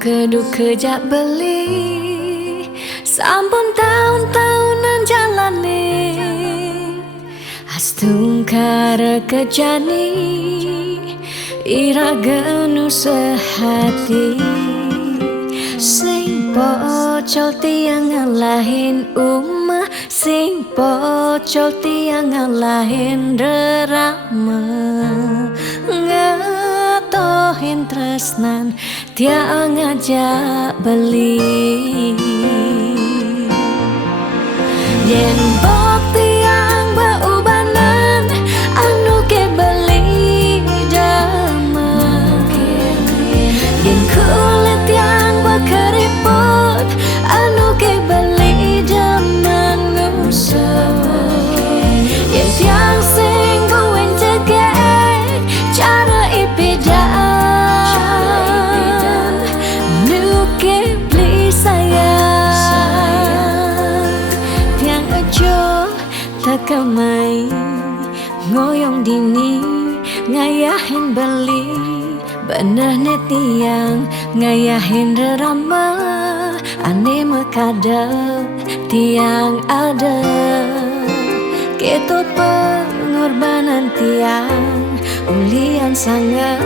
Keduk kejak beli sampun tahun-tahunan jalani astungkara kejani ira genu sehati sing pocol tiang ngalahin umah sing pocol tiang ngalahin rerama ngatohin tresnan tiang ngajak beli yen bok tiang beubanan anu ke beli dama yen kulit yang berkeriput anu ke beli dama ngusap yen tiang sing buin cegek cara ipidan nu ke beli sayang tiang ajo takamai ngoyong dini ngayahin beli bener tiang ngayahin rerama ane mekadep tiang ada ketut pengorbanan tiang ulian sangat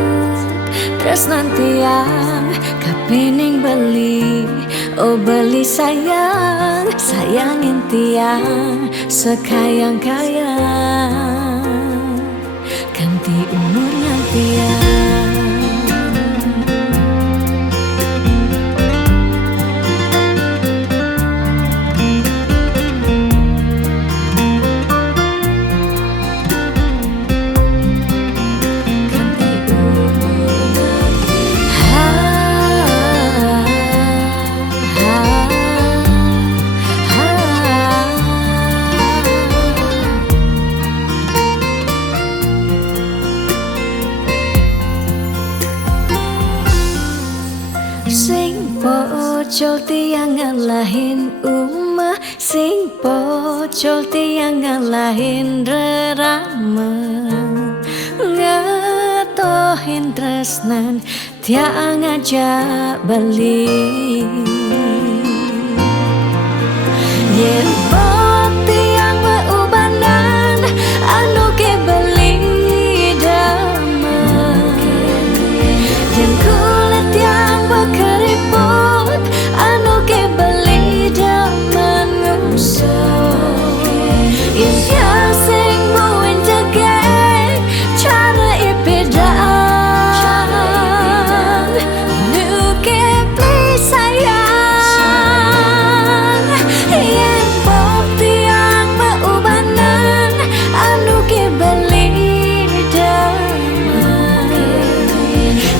tresnan tiang kapening beli oh beli sayang sayangin tiang sekayang-kayang ganti umurnya tiang sing pocol tiang ngalahin umah sing pocol tiang ngalahin rerama ngatohin tresnan tiang ngajak beli yen bok tiang beubanan anu ke beli dama yen kulit yang berkeriput anu ke beli daman ngusap yen tiang sing buin cegek cara ipidan nu ke beli sayang yen bok tiang beubanan anu ke beli daman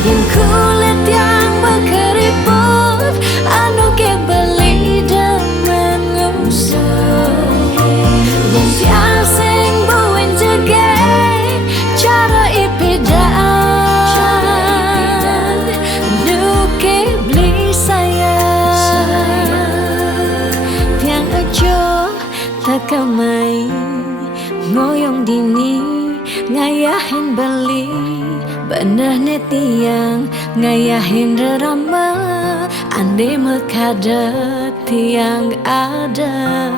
yen kulit yang berkeriput anu ke beli daman ngusap yen tiang sing buin cegek cara ipidan nu ke beli sayang tiang ajo takamai ngoyong dini ngayahin beli bener tiang ngayahin rerama ande mekadep tiang ada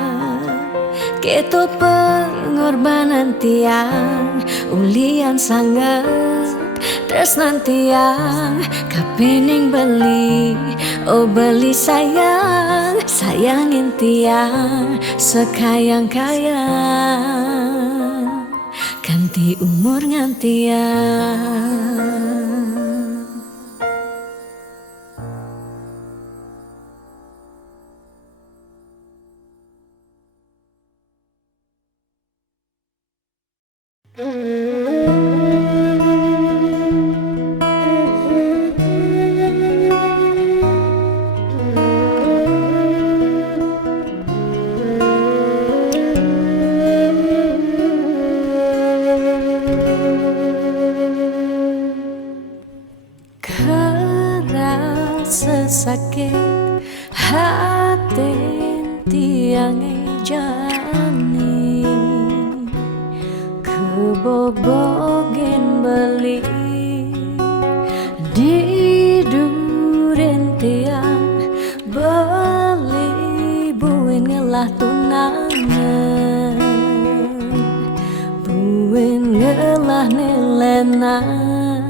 ketut pengorbanan tiang ulian sangat tresnan tiang kapening beli oh beli sayang sayangin tiang sekayang-kayang ganti umur ngantiang sesakit hati tiang jani kebobogen beli di duren gelah tunangan Buin gelah nilenan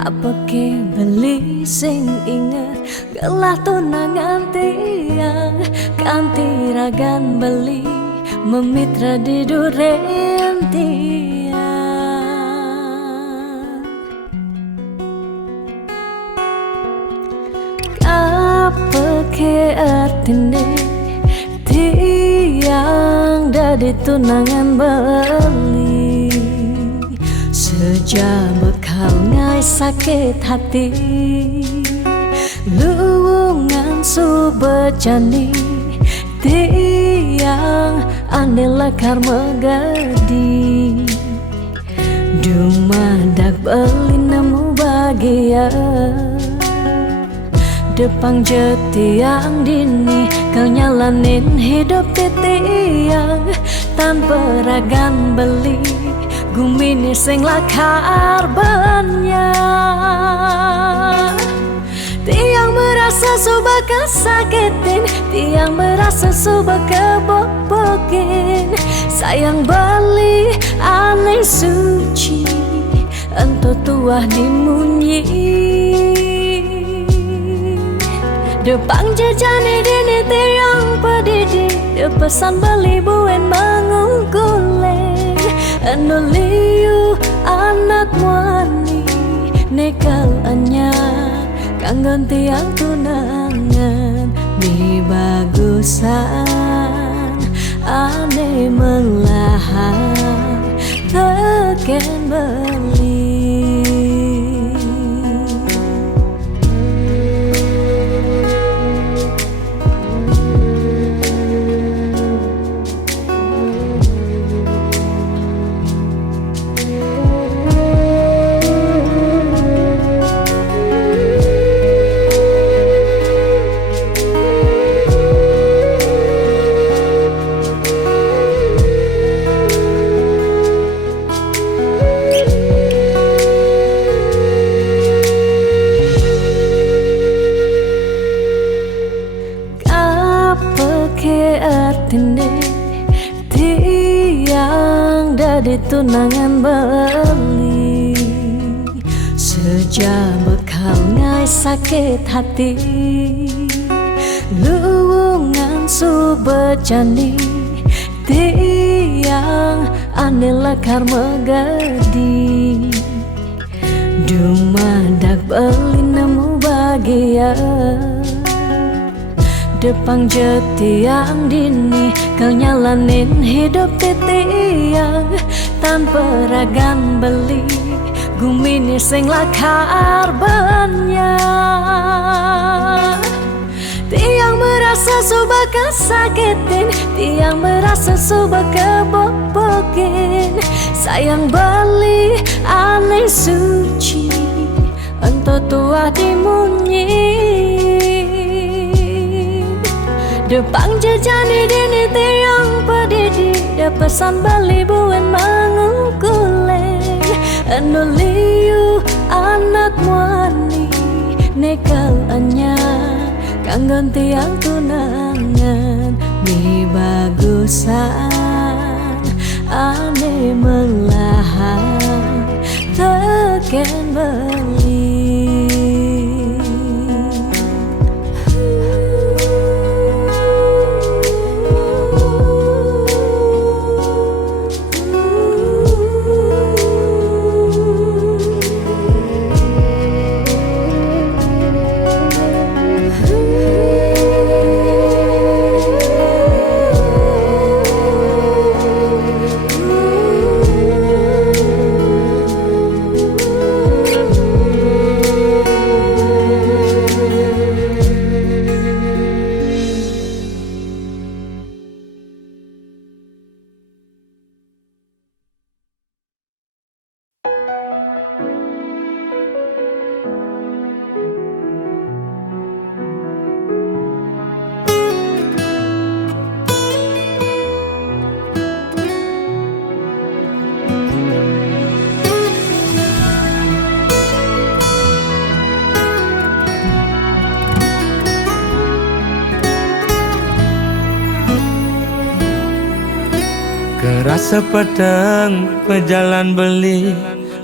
Apa ke beli sing inget gelah tunangan tiang Kanti ragan beli memitra di duren tiang Apa ke artine tiang dadi tunangan beli Sejak bekal ngai sakit hati Luwungan subejani tiang ane lekar megadi Dumadak beli nemu bahagia Depang jetiang dini kau nyalanin hidup tiang Tanpa ragan beli gumini sing lakar banyak Tiang merasa suba kesakitin Tiang merasa suba kebobokin Sayang beli aneh suci Ento tuah dimunyi Depang jejani dini tiang pedidi Depesan beli buen mangungkuleng Anu liu anak wani Nekal anyar Kanggon tiang tunangan Mi bagusan Ane melahan Teken beli Tiang dadi tunangan beli Sejak bekal ngai sakit hati Luwungan subejani tiang ane lekar megadi Dumadak beli nemu bahagia Depang jetiang dini kau nyalanin hidup tiang Tanpa ragan beli gumini sing lakar banyak Tiang merasa suba kesakitin Tiang merasa suba kebobokin Sayang beli aneh suci Ento tuah dimunyi Depang jejani dini tiang pedidi Depesan beli buen mangungkuleng Anu liu anak wani Nekal anyar Kanggon tiang tunangan Mi bagusan Ane melahan Teken beli Rasa petang pejalan beli,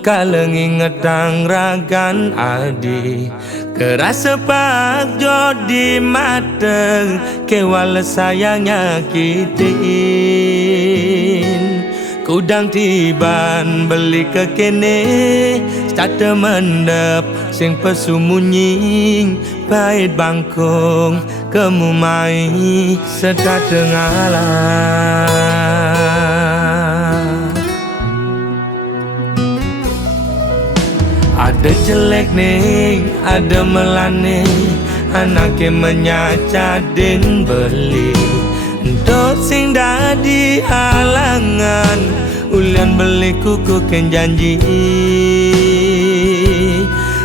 kalau ngingetang ragan adi. Kerasa pak jodi mata, kewala sayangnya kitin. Kudang tiban beli ke kene, starter mendep sing pesumunying. Pahit bangkong kemu mai serta tengalah. Ada jelek nih, ada melane, anaknya menyaca den beli. Dot sing dadi halangan, ulian beli kuku ken janji.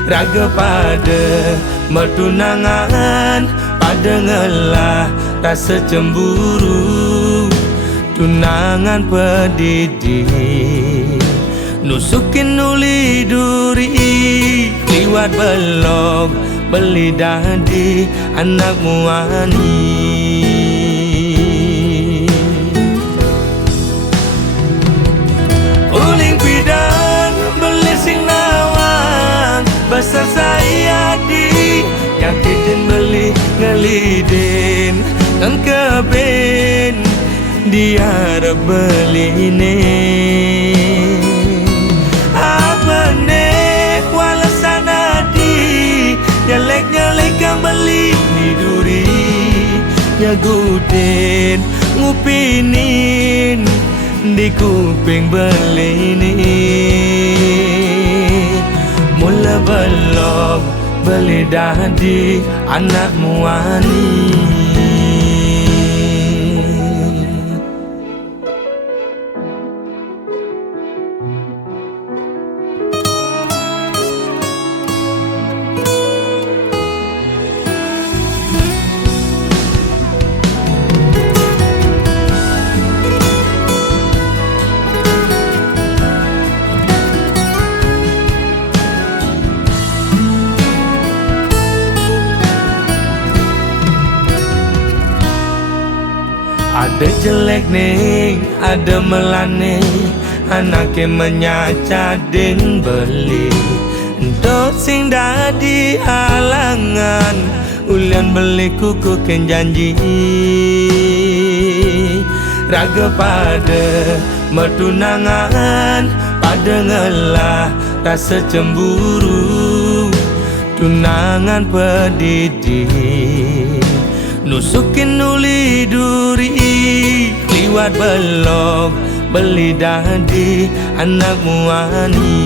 Raga pada mertunangan, pada ngelah rasa cemburu. Tunangan pedidi, nusukin uli duri, liwat belok beli dadi anak muani. Uling pidang beli sing nawang, besar saya di yakin beli ngelidin dan keben dia beli ini. Nyalek kang beli di duri, nyagutin ngupinin di kuping beli ini. Mula belok beli dadi anak muani. Ada jelek nih, ada melane, anaknya menyaca den beli. Dot sing dadi halangan, ulian beli kuku ken janji. Raga pada mertunangan, pada ngelah rasa cemburu. Tunangan pedidi, nusukin uli duri, liwat belok beli dadi anak muani.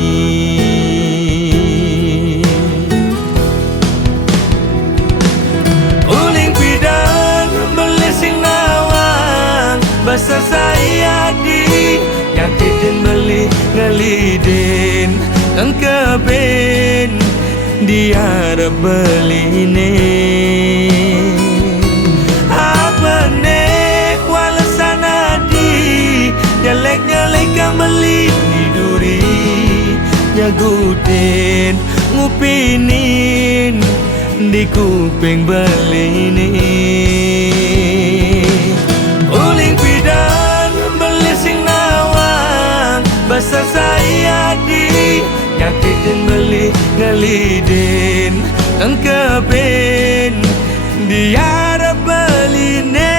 Uling pidang beli sing nawang, besar saya di yakin beli ngelidin dan keben dia beli ini. Nyalek kang beli di duri, nyagutin ngupinin di kuping beli ini. Uling pidang beli sing nawang, besar saya di yakin beli ngelidin dan keben dia beli ini.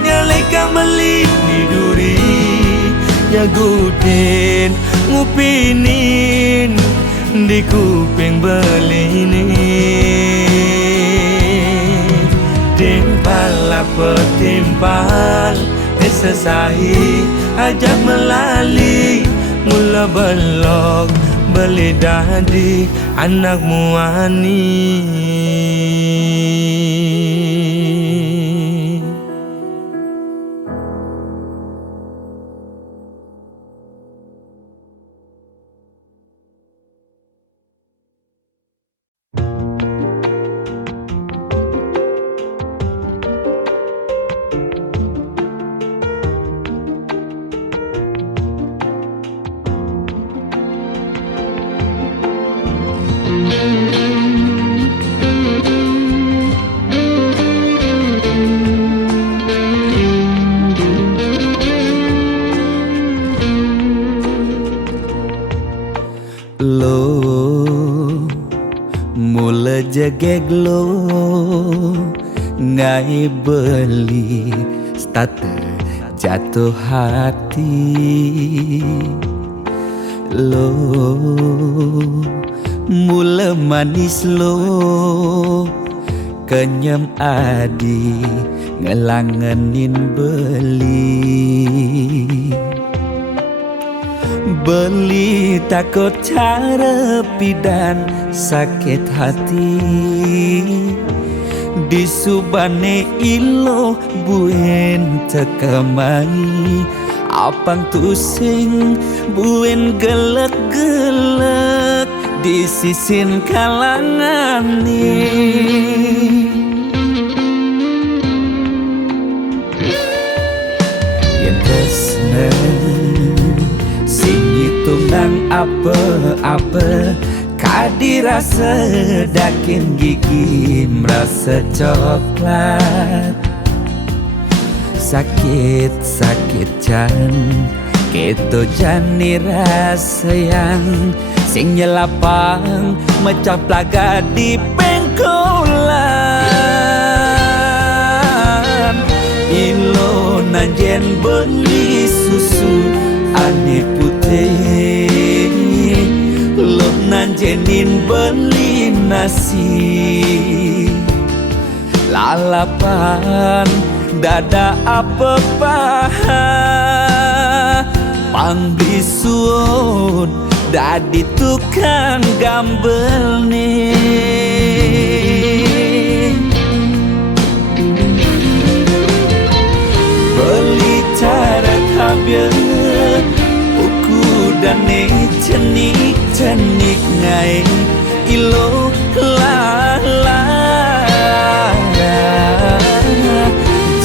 Nyalek kang beli di duri, nyagutin ngupinin di kuping beli ini. Timpal apa timpal, sesahi ajak melali. Mula belok beli dadi anak muani. tegeglo ngai beli starter jatuh hati lo mula manis lo kenyam adi ngelangenin beli takut cara pidan sakit hati disubane ilo buen tekamai apang tusing buen gelek-gelek di sisin kalangan yang kesnen sing hitungan apa-apa kadirasa dakin gigi merasa coklat sakit jan keto jani rasa yang sing nyelapang mecah plaga di pengkolan ilo nanjen beli susu ane putih lo nanjenin beli nasi lalapan dada apa paha pang bisuun dadi tukang gambel nih beli cara tabir uku dan cenik ngai ilo lala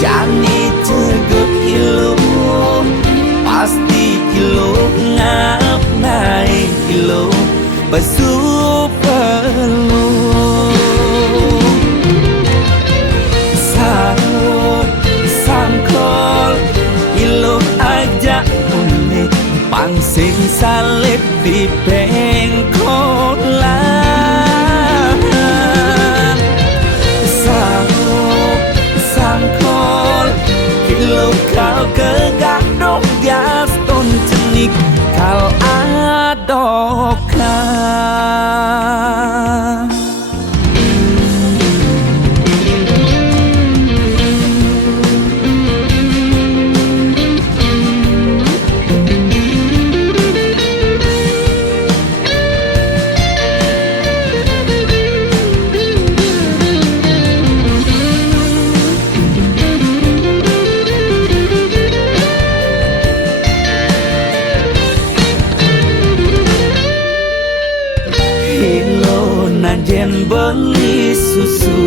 jani tegut ilo pasti ilo ngap naik ilo basuh perlu sangkol ilo ajak mulai pangsing salib di pengkolan sangkol ilo kau kegadok dias ton cenik kau adokan nanjen beli susu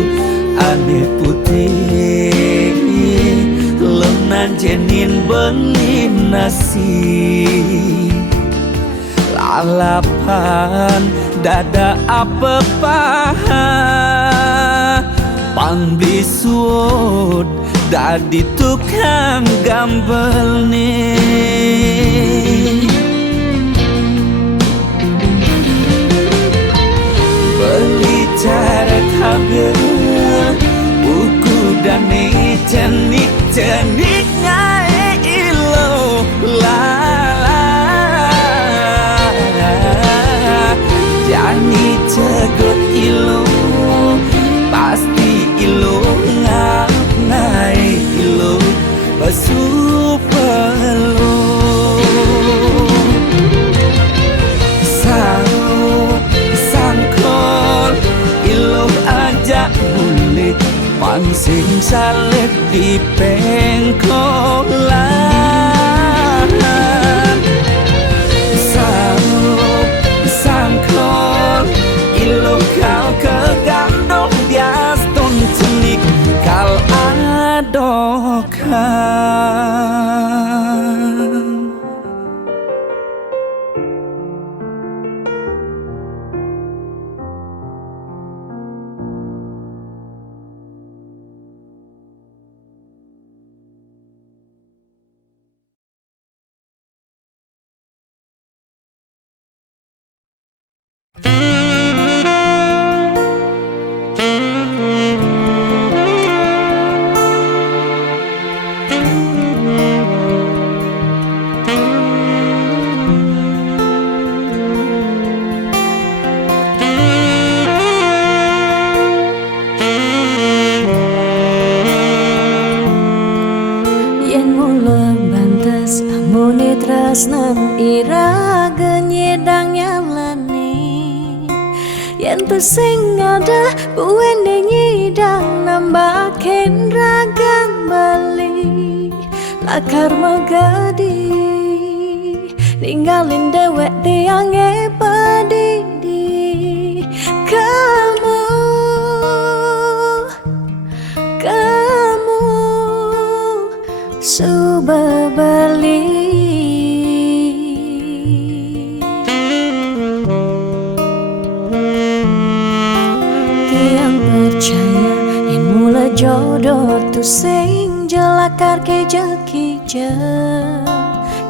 ane putih lo nanjenin beli nasi lalapan dada apa paha pang bisuut dadi tukang gambel nih beli cara tabir buku dan cenik ngai ilo lala jani tegut ilo pasti ilo ngap ngai ilo basuh perlu pangsing salib di pengkolan sangkol ilo kau kegandong bias ton cenik kau adokan Bone tresnan iraga nyedang nyalani yen pesing ada buene nyidang nambahin ragan bali lakar magadi ninggalin dewek tiang padidi kamu suba bali tiang percaya yang mula jodoh tu sing jelakar ke jekija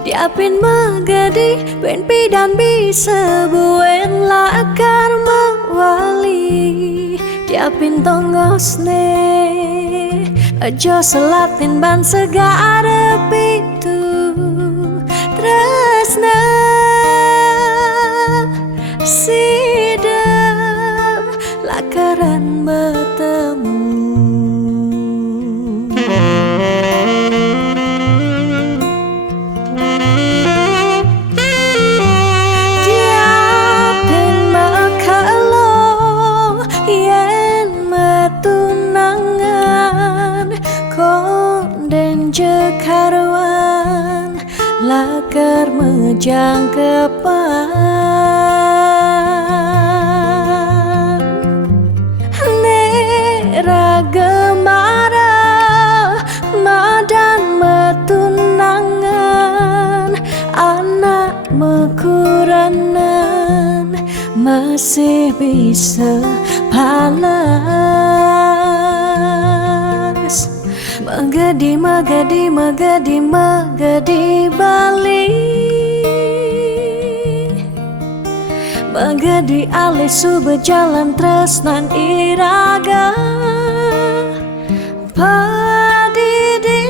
diapin magadi ben pidan bisa buen lakar mawali diapin tongosne aja selatin ban segara pitu tresna sidam lakaran bertemu diapin makalo yen metunangan konden jekarwan lakar mejang kepan neraga marah madan metunangan anak mekuranan masih bisa palas magadi magadi magadi magadi bali magadi alih suba jalan tresnan iraga padidi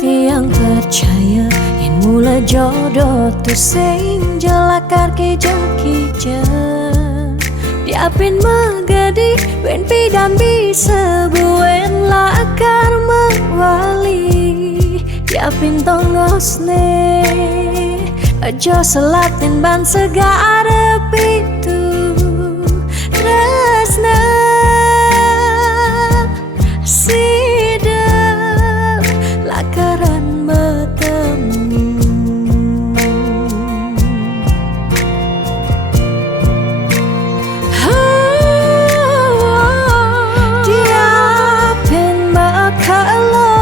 tiang percaya yang mula jodoh tu sing jelakar ke jekija diapin magadi ben pidan bisa buen lakar mawali diapin tongosne aja selatin ban segara pitu tresna sidam lakaran bertemu diapin makalo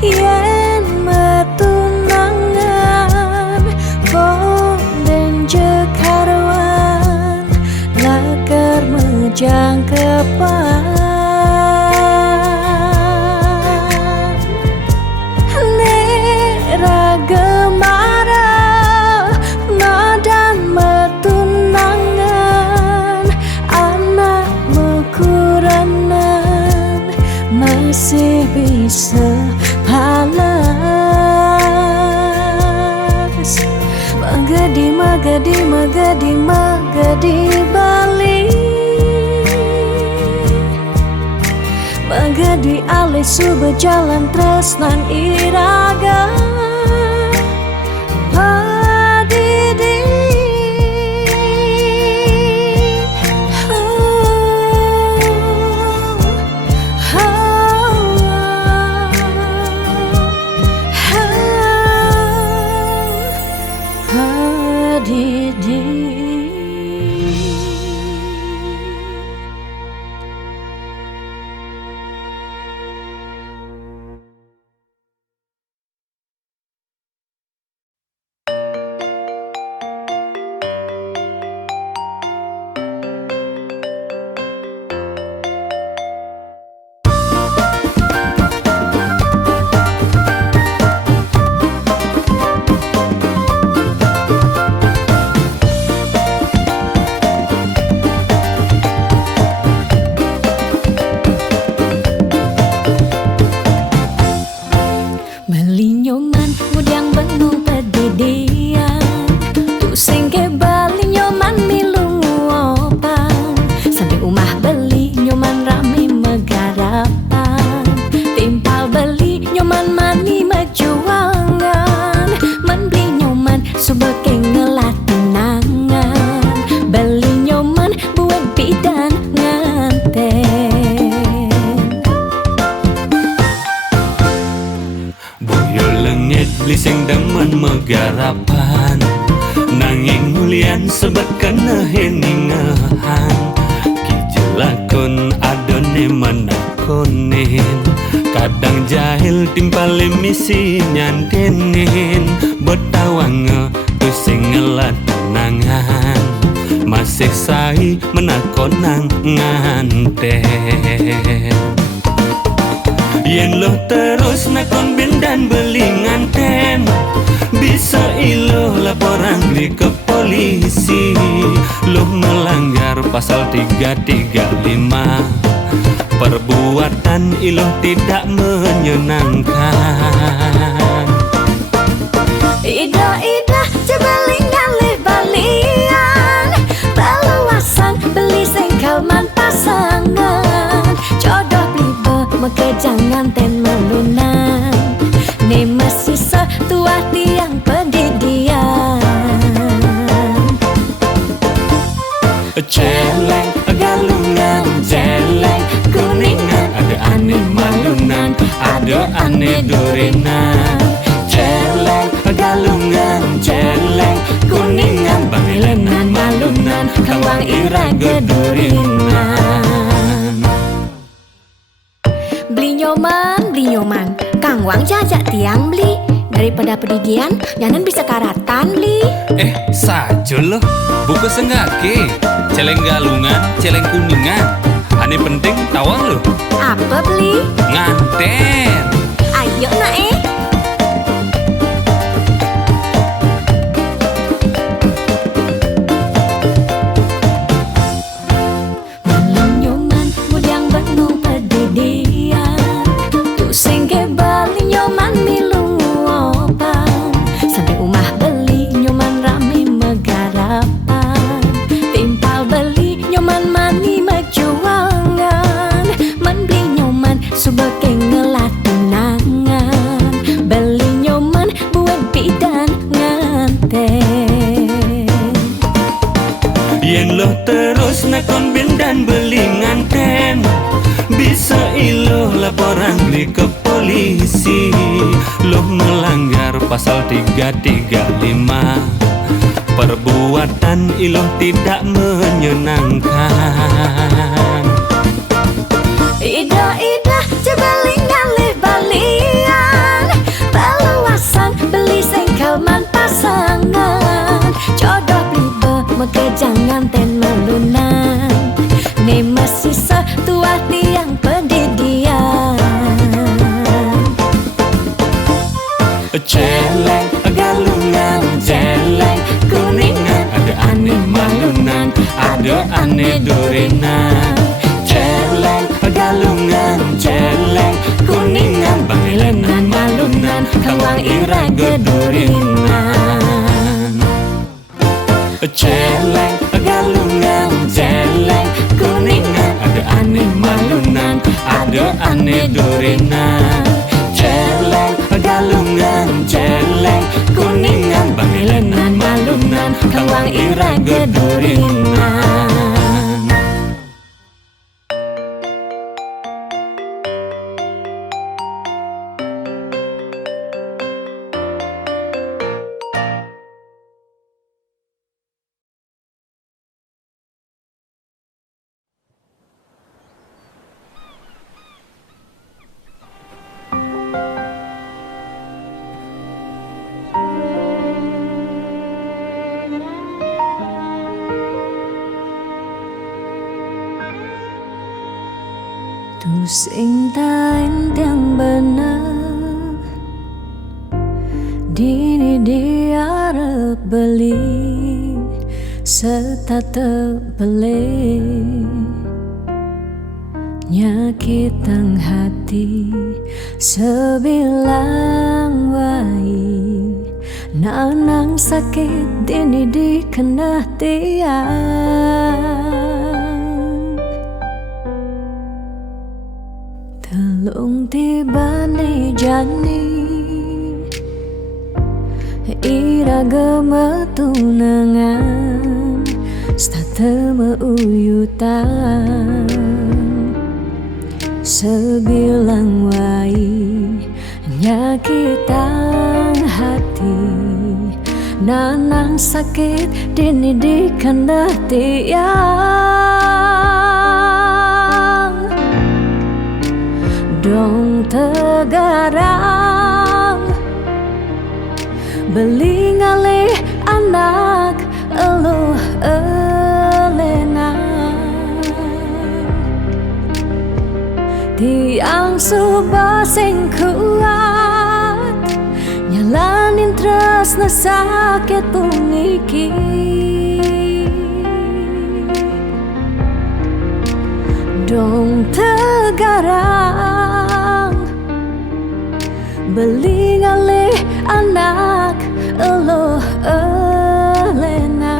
yen metunangan konden jekarwan lakar mejang kepan neraga marah madan metunangan anak mekuranan masih bisa palas magadi magadi magadi magadi bali magadi alih suba jalan tresnan iraga padidi padidi lising demen megarapan nanging mulian sebab kena heningahan kijelakon adone menakonin kadang jahil timpali misi nyantenin betawang pusing ngelat nangan masih sai menakon nganten yen lo terus nakon bin dan beli nganten bisa ilo laporan di ke polisi lo melanggar pasal 335 perbuatan ilo tidak menyenangkan Ida cebeling ngalih balian Peluasan beli sengkalman pasangan Jodoh blibe mekejangan ten melunan Nih masih setua tiang pendidian celeng galungan celeng kuningan ada aneh malunan ada aneh durinan celeng galungan celeng kuningan bangilenan malunan kawang ira gedurinan Beli nyoman Kang Wang jajak tiang beli Daripada pedidian nyanan bisa karatan beli sajo loh buku sengake celeng galungan celeng kuningan aneh penting tawang loh Apa beli? nganten Ayo nak Malam nyoman mudiang benung pedidian Tu singke bali nyoman milungu opan Sampai umah beli nyoman rame megarapan Timpal beli nyoman mani mejuangan Man beli nyoman subeke ngelatunangan Beli nyoman buat bidan nganten yen lo terus nakon bin dan beli nganten bisa ilo laporan di ke polisi lo melanggar pasal 335 perbuatan ilo tidak menyenangkan Ida cebeling ngalih balian Peluasan beli sengkalman pasangan Jodoh blibe mekejangan ten melunan Nih masih setua tiang pendidian celeng galungan celeng kuningan ada aneh malunan ada aneh durinan celeng galungan celeng kuningan bangilenan malunan kawang ira gedurinan celeng galungan celeng kuningan ada aneh malunan ada aneh durinan celeng galungan celeng kuningan bangilenan malunan kawang ira gedurinan Tu sing tain yang bener Dini dia arep beli Serta terbeli Nyakitan hati Sebilang wai Nanang sakit dini dikena tiang Telung tiba nih jani Ira gemetunangan Stata meuyutan Sebilang wai Nyakitan nanang sakit dini di kandah tiang dong tegarang beli ngalih anak eluh elena tiang subah sing kuat nyalanin tresna sakit puniki dong tegarang beli ngalih anak eluh elena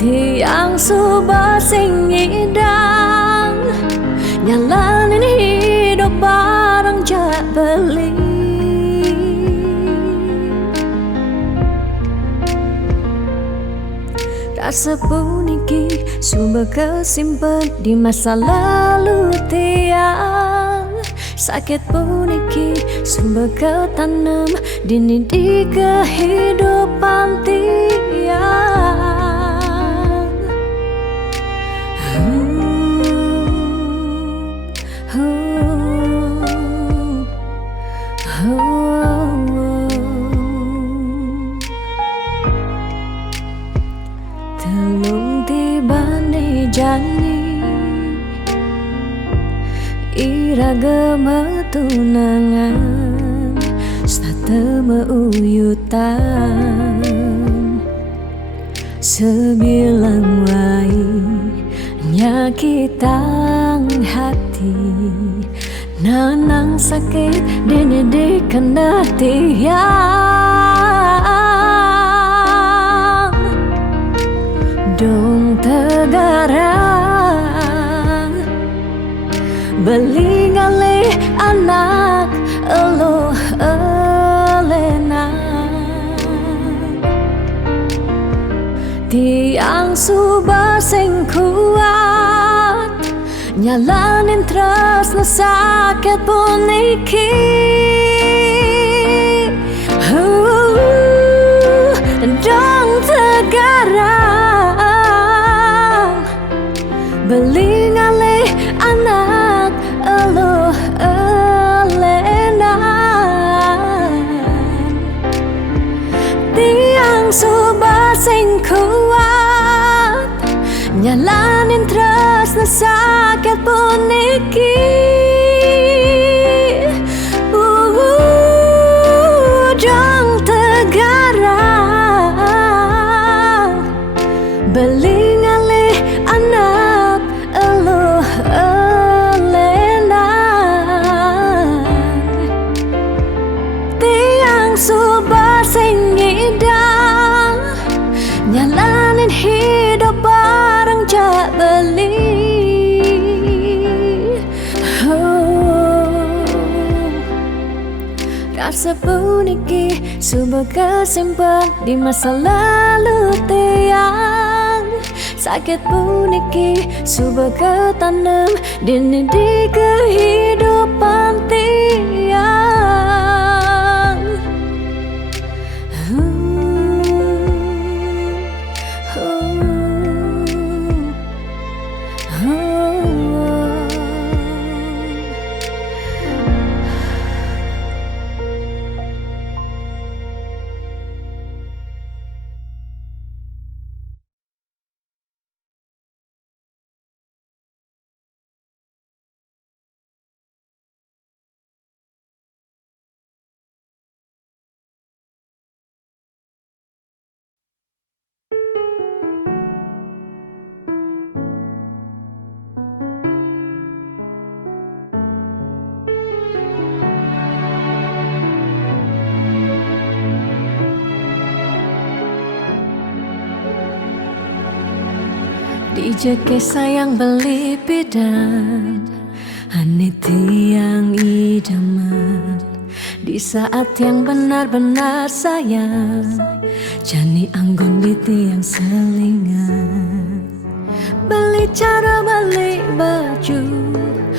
tiang subah sing ngidang nyalanin hidup bareng jak beli rasa puniki sumber kesimpan di masa lalu tiang sakit puniki sumber ketanam dini di kehidupan tiang telung tibane jani iraga metunangan sate meuyutan sebilang wai nyakitang hati nanang sakit dini di kandah tiang dong tegarang beli ngalih anak eluh elena tiang subah sing kuat nyalanin tresna sakit puniki dong tegarang beli ngalih anak eluh elena tiang subah sing kuat nyalanin tresna sakit puniki dong tegarang beli ngalih anak eluh elena tiang subah sing ngidang nyalanin hidup bareng jak beli rasa puniki sumber kesimpan di masa lalu tiang sakit puniki sumber ketanam dini di kehidupan tiang Dijeke sayang beli bidan Ane tiang idaman Di saat yang benar-benar sayang Jani anggon di tiang selingan Beli cara beli baju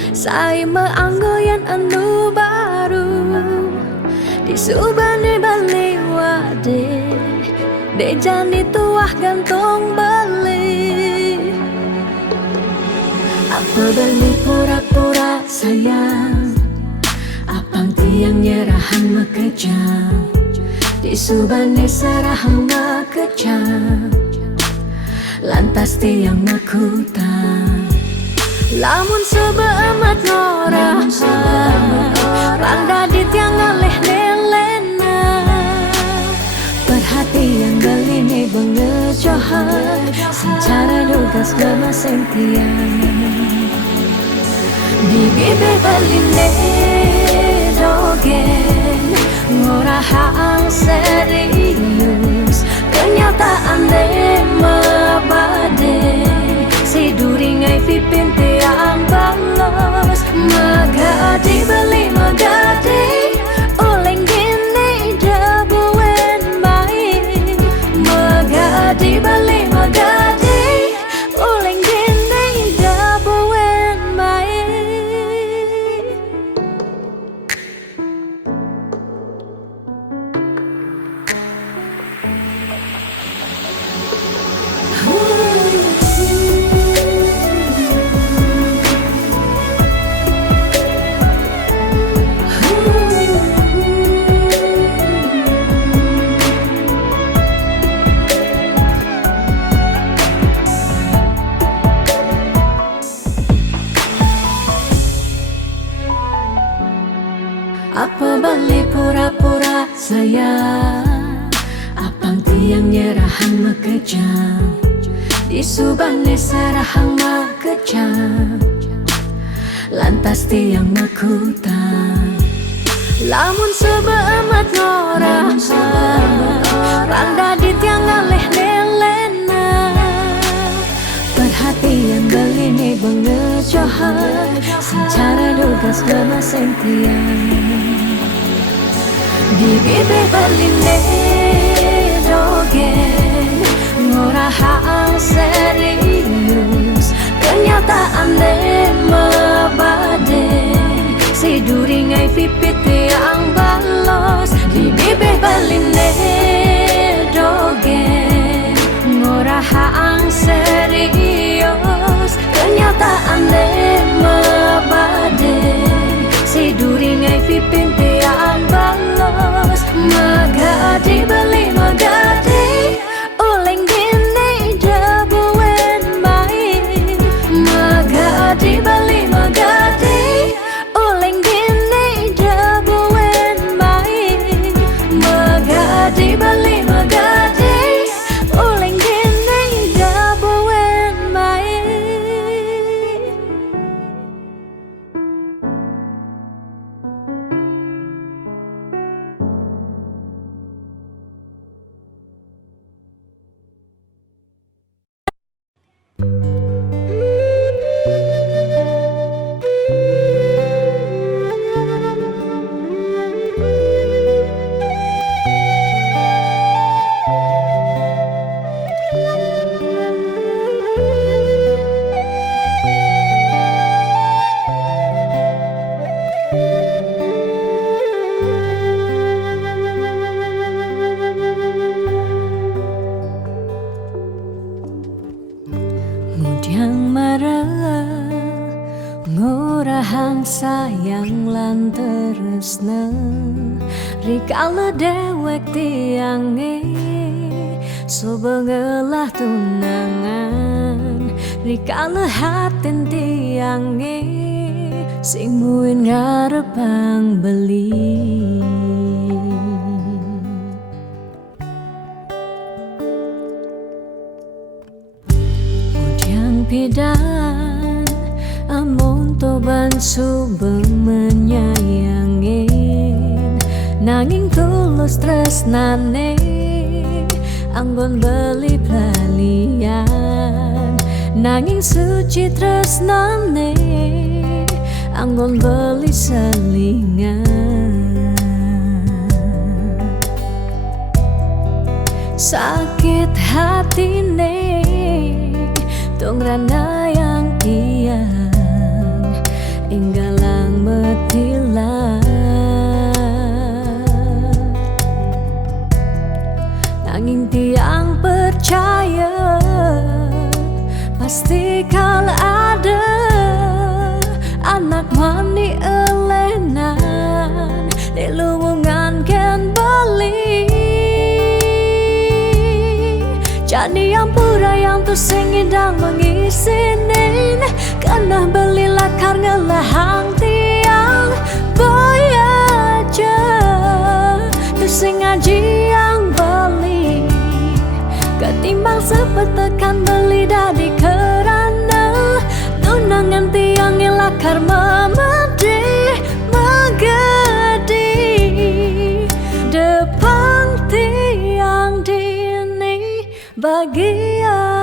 Saya meanggoyan anu baru Disubane bali wade Dejani tuah gantung bali. Apa bali pura-pura sayang, apang tiang nyerahan makejam. Disubane serahan makejam, lantas tiang makutang. Lamun sebeamat norahan, pangdadi tiang ngaleh nelena. Perhatian beline bengejohan, secara lugas gama sentian. Di bibir beline dogen, ngorahang serius. Kenyataan mabade, si duringai pipin tiang balos. Magadi beli magadi, oleng gini jabuen baik. Magadi beli magadi, oleng gini jabuen baik. Apa bali pura-pura sayang, apang tiang nyerahan makejam. Disubane serahan makejam, lantas tiang makutang. Lamun sebeamat norahan, pangdadi tiang ngaleh nelena. Perhatian beline bengejohan, secara lugas gama sentian. Di bibir beline dogen, ngorahang serius. Kenyataan mabade, si duringai pipit tiang balos. Di bibir beline dogen, ngorahang serius. Kenyataan mabade, si duringai pipin tiang balos. Magadi beli magadi, oleng gini jabuen baik. Magadi beli magadi, oleng gini jabuen baik. Magadi beli magadi, oleng gini jabuen baik. Mudyang marah, ngorahang sayang lan tresna. Rikala dewek tiange, sobengelah tunangan. Rikala hatin tiange, sing muin ngarepang beli. Pidan amon toban subeng menyayangin, nanging tulus tresnane anggon beli pelalian. Nanging suci tresnane anggon beli selingan. Sakit hatine tong ranayang tiang, inggalang metilan. Pasti kalau ada anak mani elenan di luwungan ken beli. Jadi yang pura yang tu sing indang mengisinin kena beli lakar ngelahang tiang boy aja tu sing ngaji yang beli ketimbang sepetekan beli dari kerana tunangan tiang lakar memedi megedi depan tiang dini bagian.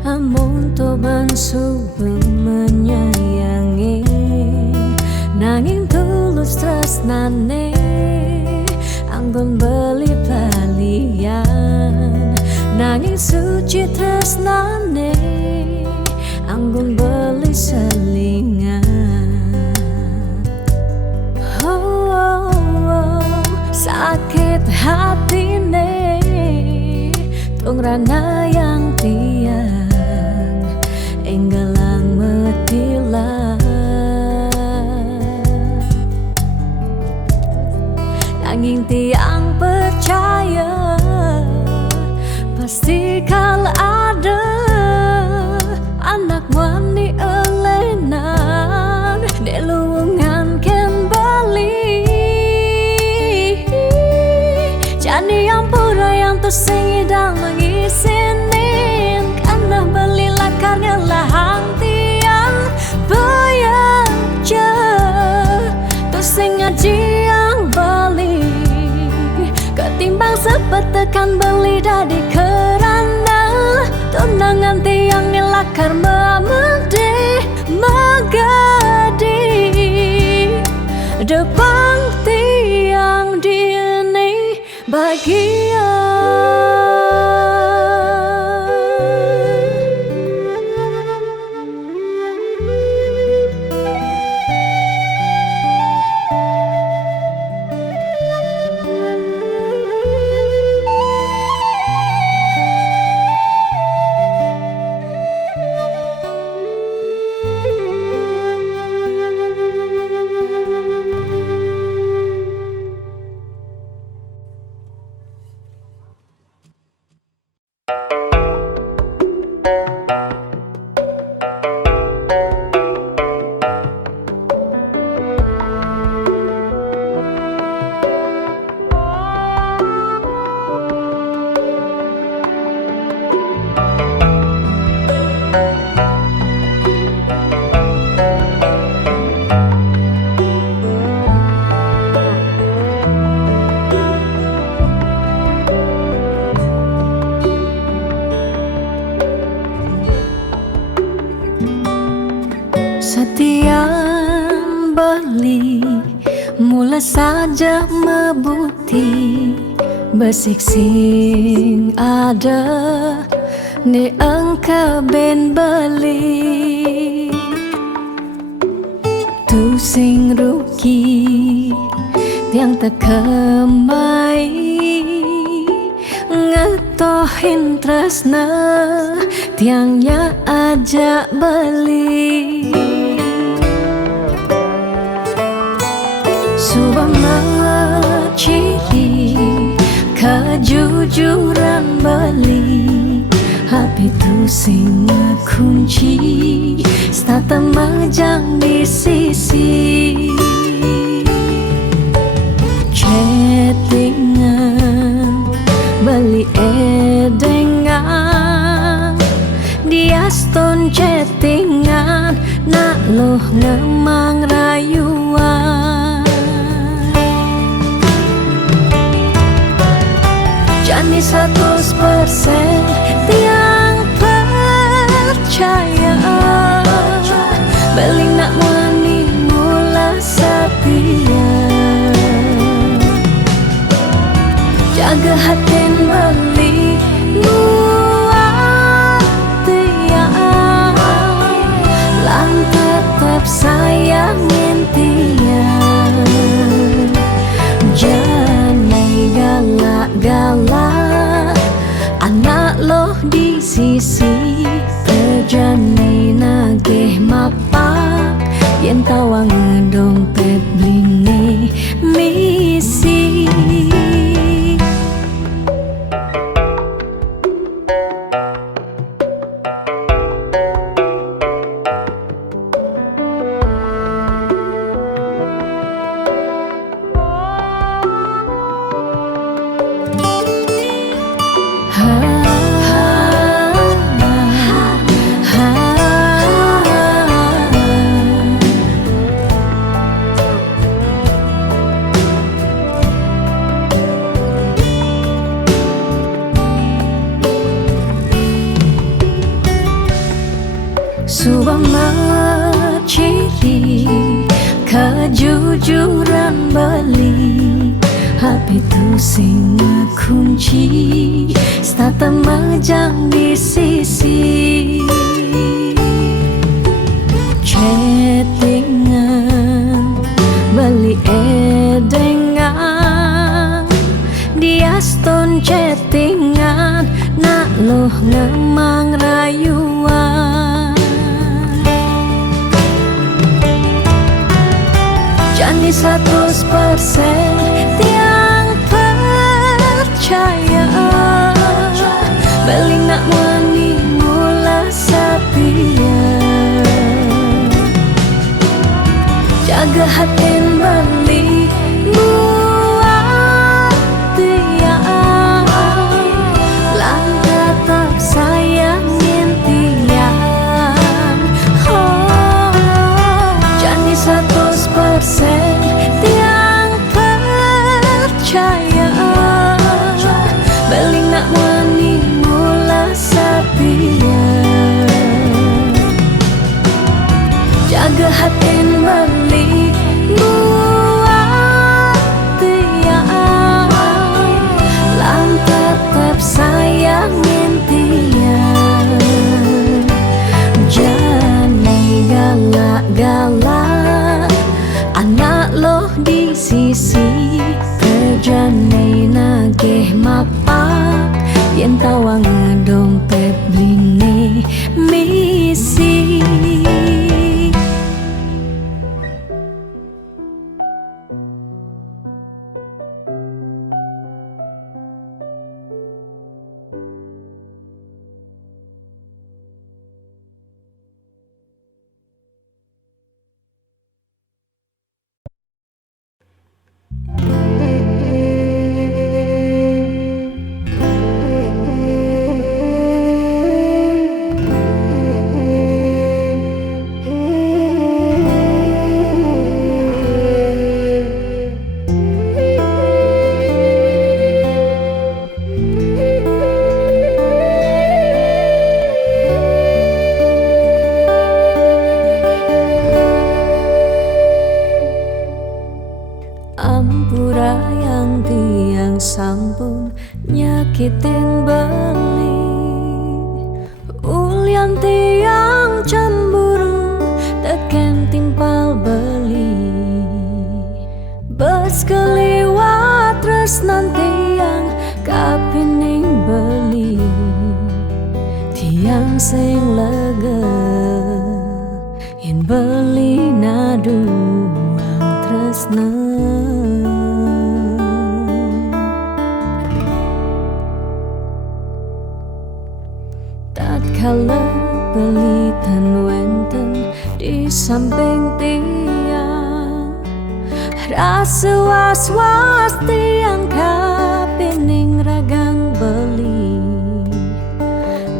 Amun to bansu menyayangi nanging tulus tresnane anggon beli balian nanging suci tresnane anggon beli selingan. Sakit hatine tungrana yang tiang enggalang metilah nanging tiang percaya pasti kalau ada anak wani elenan di luwungan ken bali. Jadi yang pura yang tu sing idang mengisinin karena beli lakarnya lahang tiang bayaja tu sing ngaji yang bali ketimbang sepetekan beli dari kerana tunangan tiang lakar memedi megadi depan tiang dini bagian. Setiap beli mula saja mebuti besik sing ada ni engkau ben beli tu sing rugi yang tak kemai ngetohin tresna tiangnya ajak beli. Subama ciri kejujuran beli hati tu sing kunci stata majang di sisi chattingan beli edengan dia stone chattingan nak loh ngemang rayuan jani 100% tiang percaya beli nak wani mula setia jaga hatin beli buat tiang lang tetap sayangin tiang jangan galak-galak anak loh di sisi terjani nageh mapak yen tawang dompet bline misi Subang ciri kejujuran beli HP tu sing kunci stata majang di sisi chattingan beli edengan dia stone chattingan nak loh ngemang rayuan jani 100% tiang percaya beli nak wani mula setia jaga hatin beli buat tiang lang tetap sayangin tiang jani 100% tiang percaya beli nak wani mula setia jaga hatin beli buat tiang lang tetap sayangin tiang jangan galak-galak anak loh di sisi terjani nageh mapak yen tawang dompet bline misi ampura yang tiang sampun nyakitin beli ulian tiang cemburu teken timpal beli bes keliwat tresnan tiang kapining beli tiang sing lega yen beli naduang tresnan tatkala pelitan wenten di samping tiang Rasa was-was tiang kapining ragang beli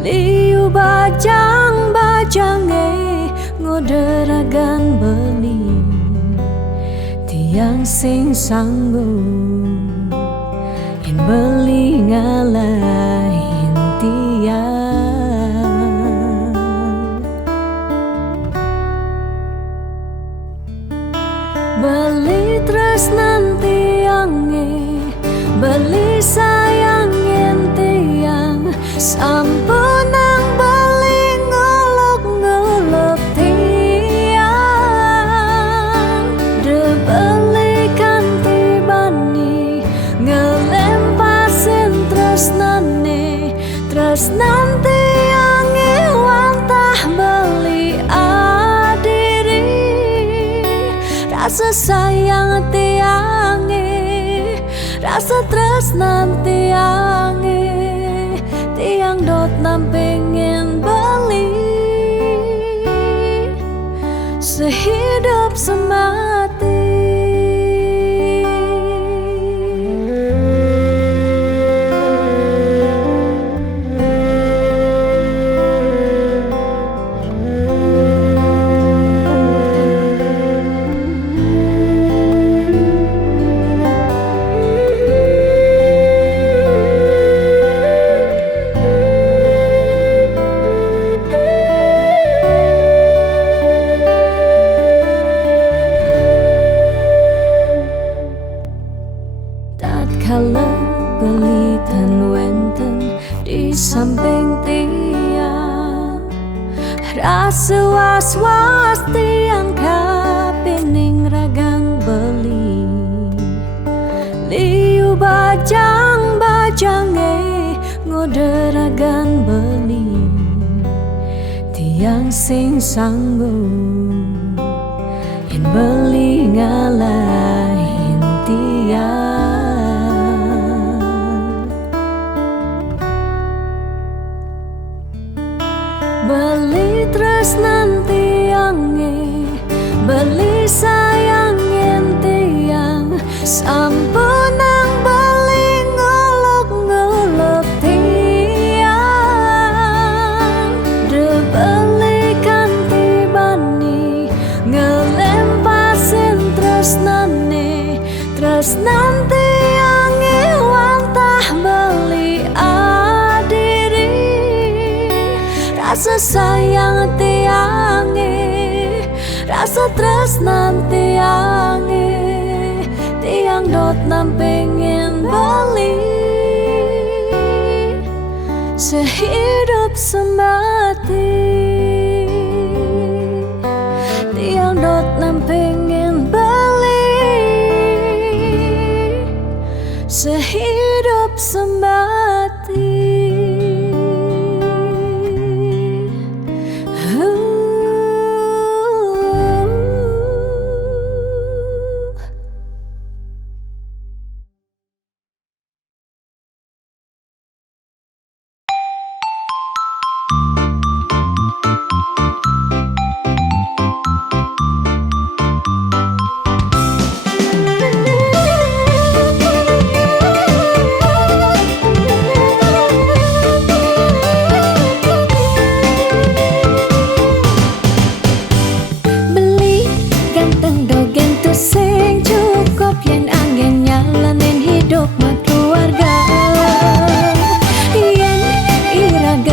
liu bajang-bajange ngoderagan beli tiang sing sanggup yen beli ngalahin tiang beli tresnan tiange beli sayang yen tiang sampun nang beli ngolok-ngolok tiang de beli kanthi bani ngelempasin tresnane tresnan tiange wantah beli adiri rasa sayang tiange rasa tresnan tiange tiang dot nampingin beli sehidup semati. Tatkala beli tan wenten di samping tiang rasa was-was tiang kapining ragang beli liu bajang-bajange ngoderagan beli tiang sing sanggup yen beli ngalahin tiang beli tresnan tiange beli sayang yen tiang sampun nang beli ngolok-ngolok tiang de beli kanthi bani ngelempasin tresnane tresnan tiange wantah beli adiri rasa sayang tiange rasa tresnan tiange tiang dot nampingin beli sehidup semati tiang dot nampingin beli sehidup semati.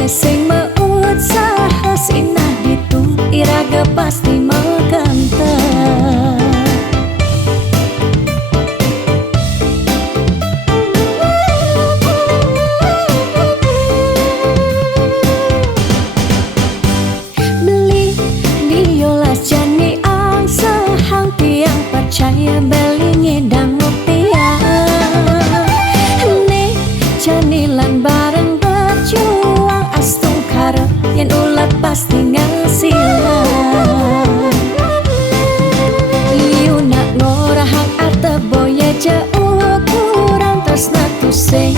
Sing mausaha sinah ditu iraga pasti makanta beli diolas jani angsa hang tiang percaya beli ngedang ngopiang ne janilan bareng berjuang astung karep yen ulat pasti ngasilan liu nak ngorahang arte boya jauh kurang tresna tu sing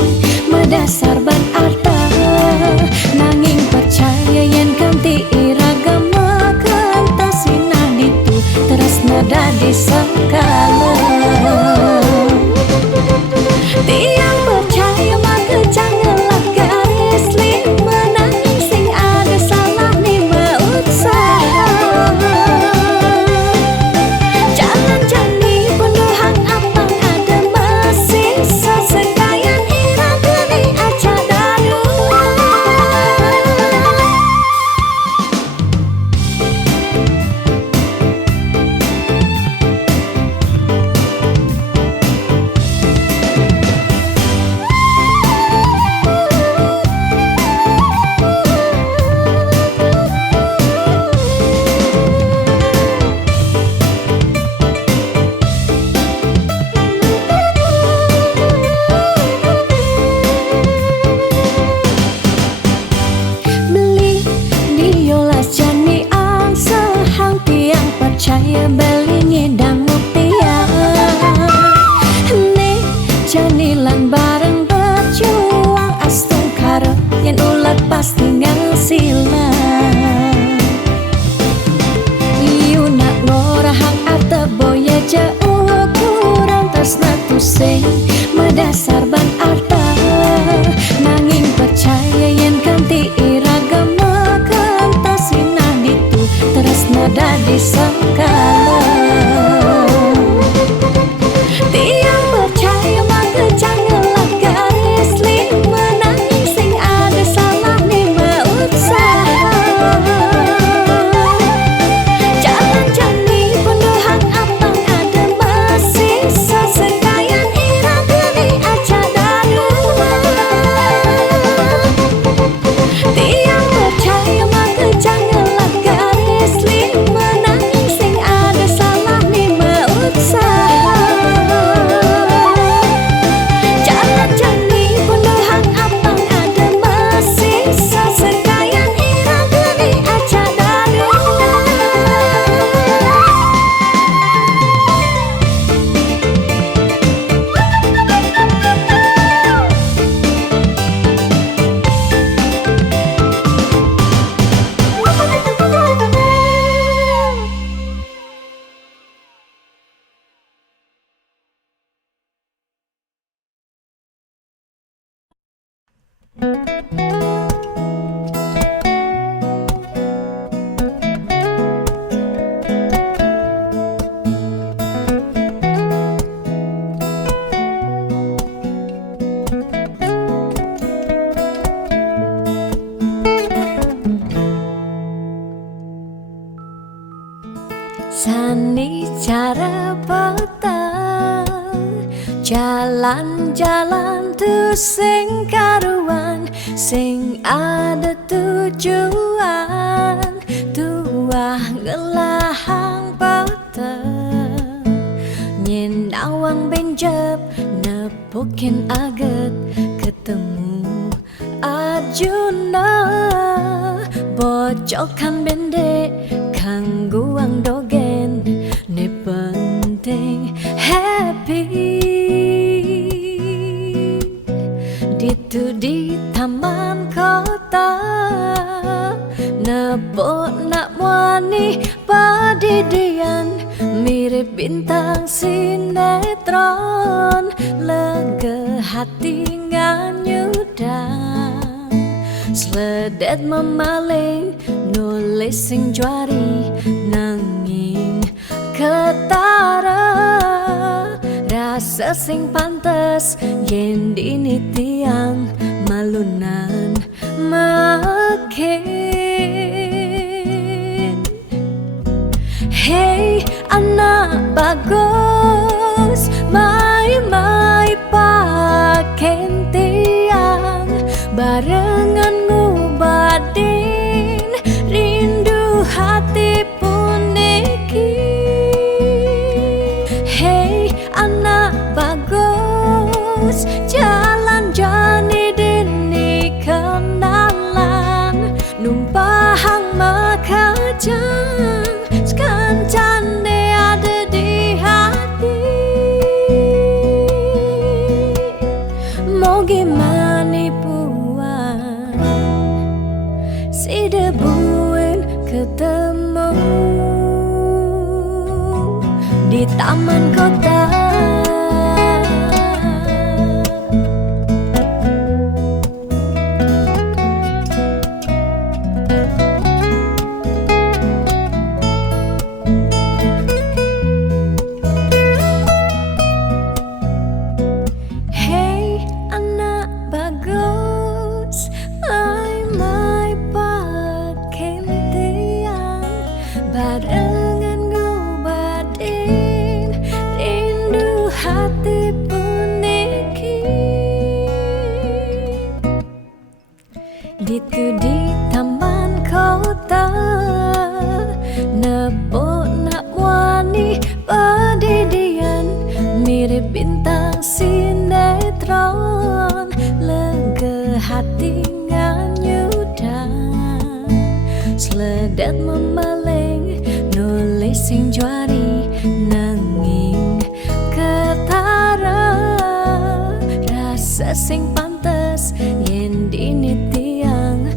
medasar ban arta nanging percaya yen kanti iragama kantas sinah ditu tresna dadi sakala dapat pasti ngasilan. Iu nak ngorahang arte boya jauh kurang tresna tu sing medasar ban arta. Nanging percaya yen kanthi iragama kentasinan itu tresna dadi sengkala. Tiang percaya maka janganlah garis lima, nanging sing ada salah lima usaha. Jalan jani penuh hak apang ada masih sesekayan irang geni aja darua. Tiang percaya maka janganlah garis lima, nanging sing ada salah lima usaha. Jalan jani penuh hak apang ada masih sesekayan irang geni aja darua. Sani cara petang, jalan-jalan tu sing karuan, sing ada tujuan, tuah ngelahang petang. Nyen awang benjep nepukin aget ketemu Arjuna, bocokan bendek kangguang dogen ne penting happy. Ditu di taman kota nebok nak wani padidian, mirip bintang sinetron, lega hati nganyudan. Sledet memaling nulis sing juari, nanging ketara rasa sing pantes yen dini tiang malunan makin. Hey anak bagus, mai-mai paken tiang, barengan ngubadin rindu hati puniki. Hey anak bagus, jalan jani dini kenalan, numpahang makajang sekancan de ada di hati. Mau gimana puan si debuin ketemu di taman kota. Hey anak bagus, mai-mai paken tiang, barengan ngobadin rindu hati puniki. Ditu di taman kota nebok nak wani padidian, mirip bintang sinetron, lega hati nganyudan. Sledet memaling nulis sing juari, nanging ketara rasa sing pantes yen dini tiang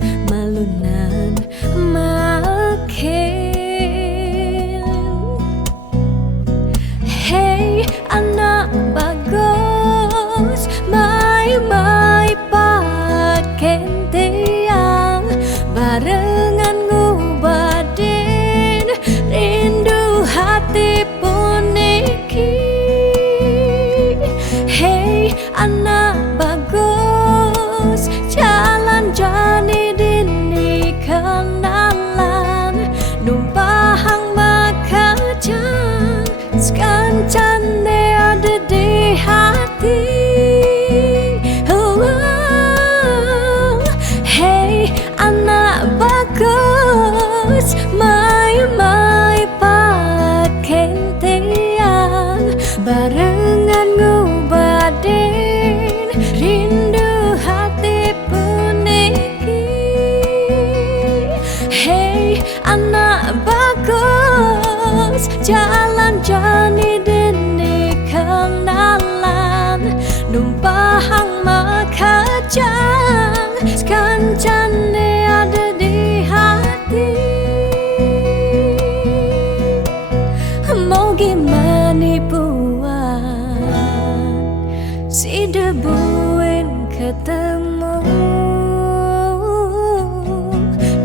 bertemu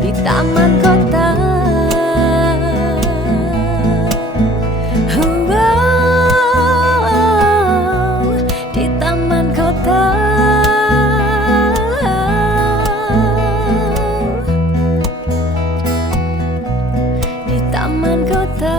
di taman kota. Di taman kota. Di taman kota.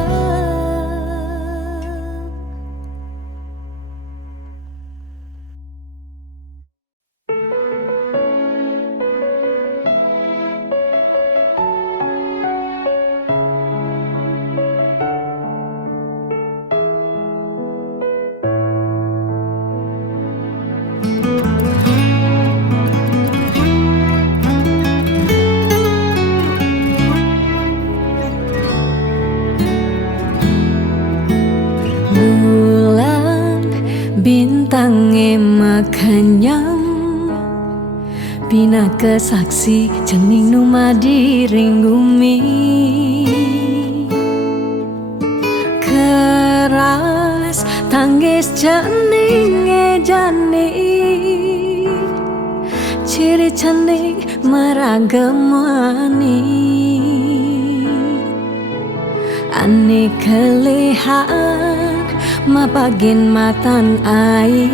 Bulan bintangnya makanyam bina kesaksi cening numa diring bumi. Keras tangis cening jani ciri cening meragamani. Ani kelihan mapagin matan ai.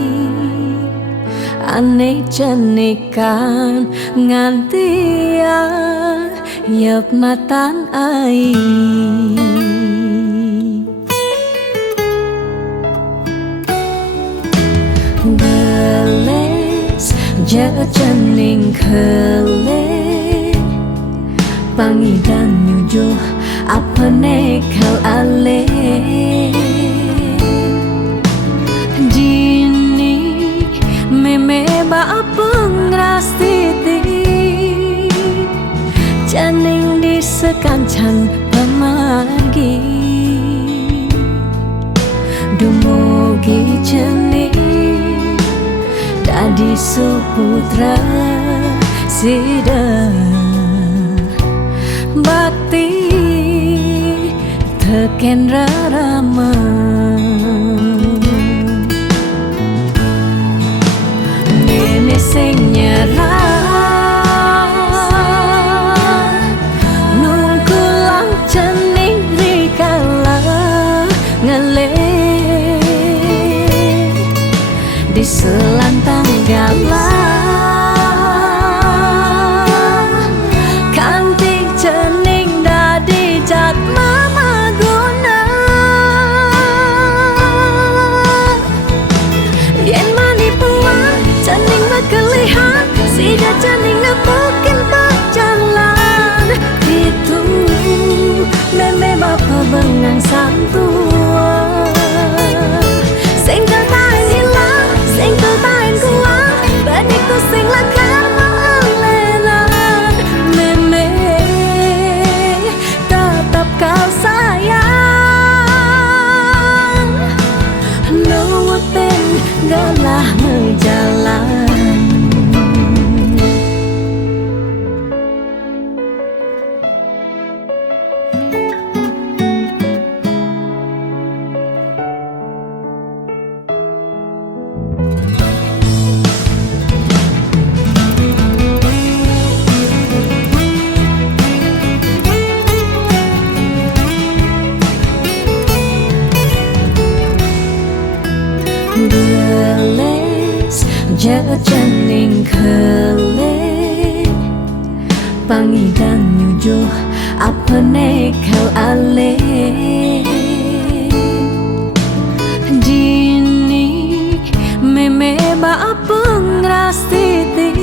Ane cenikan ngantian yep matan ai. Geles jaga cening kele pangidang nyujuh apa nekal ale. Dini meme ba pengrastiti janing di sekancan pemargi. Dumugi cening dadi suputra sida bakti teken rarama. Nene sing nyerah nungkulang cening rikala ngele di selantang galah kantik cening dadi jat mama guna. Yen manipuan cening berkelihan sida cening nepukin berjalan itu meme bapa bengang santua. Sing tertain hilang sing tertain kuat benik tu sing lakar melelan. Meme tetap kau sayang nuwutin galah menjalan. Geles jaga cening kele pangidang nyujuh apa nekal ale. Dini meme ba pengrastiti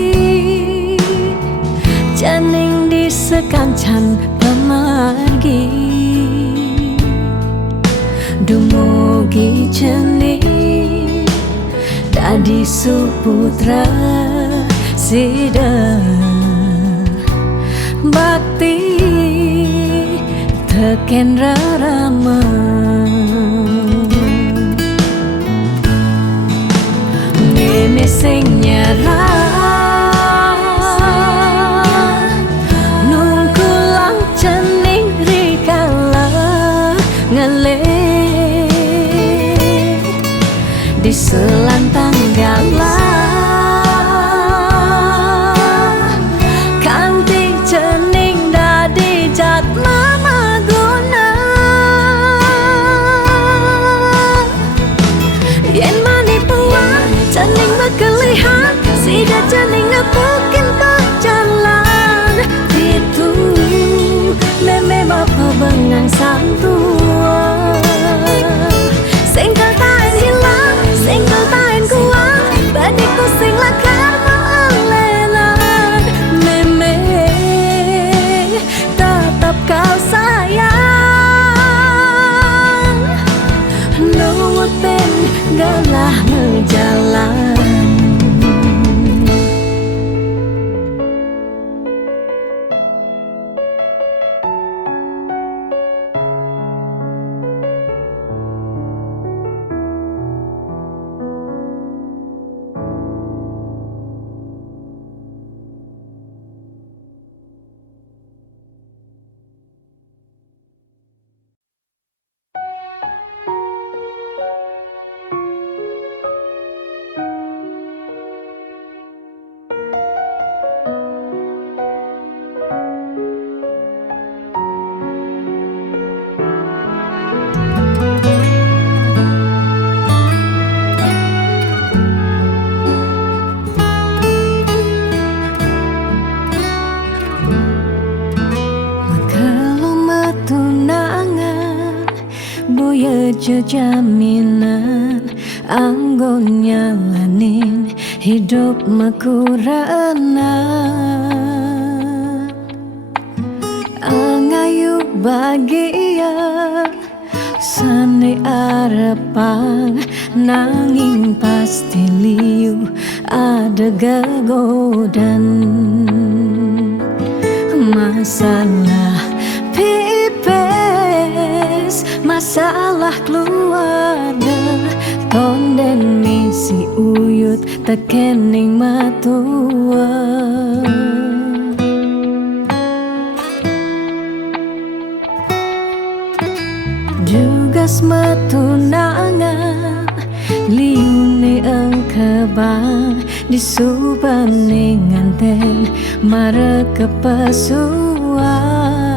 janing di sekancan pemargi. Dumugi cening dadi suputra sida bakti teken rarama. Nene sing nyerah nungkulang cening rikala ngele di selantang galah lelah menjalani. Buya jaminan anggon nyalanin hidup makurana angayu bahagia sane arepang nanging pasti liu ada gegodan masalah masalah keluarga tonden misi uyut tekening matua jugas matunangan liune engkebang disubane nganten mare kepasuan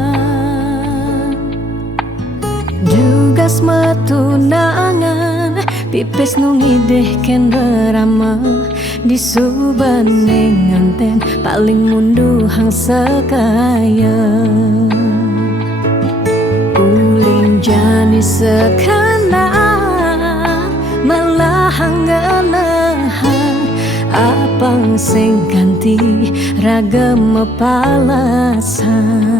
jugas matunangan pipis nungideh ken berama disubane nganten paling mundu hang sekaya uling jani sekana malah hangenahan apang sing ganti ragam mepalasan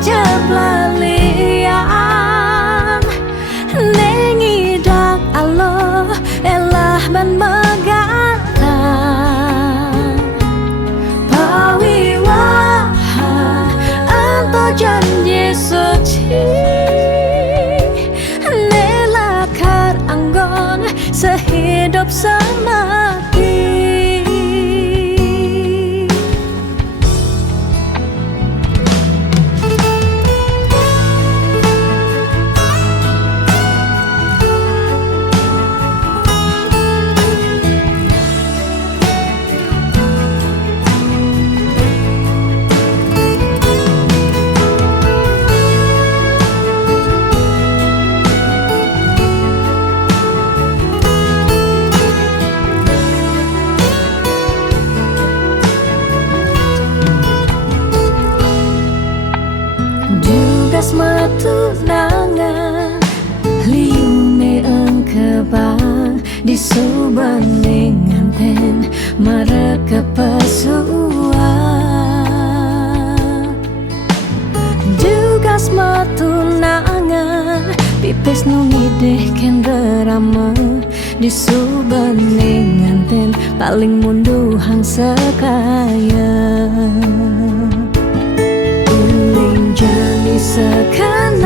jablalian nengidak Allah elah ban megata pawiwahan anto janji suci nelakar anggon sehidup semati. Matunangan liune engkebang disubane nganten mare kepasuan jugas matunangan pipis nungideh ken berama disubane nganten paling mundu hang sekaya jani sekarang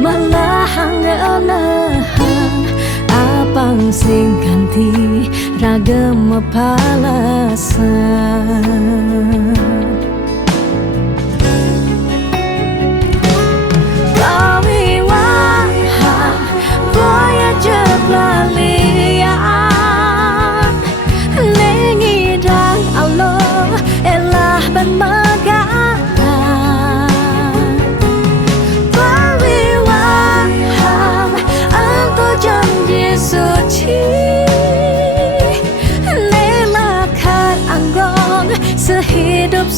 malah hangenahan apang sing ganti ragam mepalasan pawiwahan boya jeblalian nengidang Allah elah ban suci nelakar anggon sehidup